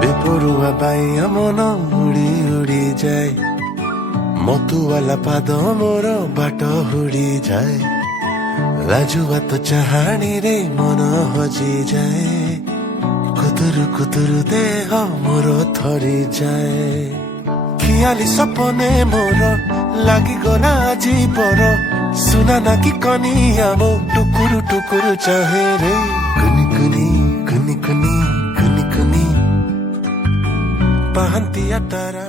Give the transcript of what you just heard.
বেপরুয়া বাইয়া মন উড়ি উড়ি যায়, মতুয়ালা পাদ মোর বাଟ ହୁଡି যায়, ଲାଜୁଆ ତ ଚାହାଣୀରେ ମନ ହଜି ଯାଏ, କୁତୁରୁ କୁତୁରୁ ଦେହ ମୋର ଥରି ଯାଏ, ଖିଆଲି ସପନେ ମୋର ଲାଗିଗଲା ଆଜି ପର, ସୁନା ନା କି କନିଆ ମୋ ଟୁକୁରୁ ଟୁକୁରୁ ଚାହେଁ ରେ, କୁନି କୁନି କୁନି କୁନି କୁନି କୁନି ପାହାନ୍ତିଆ ତାରା।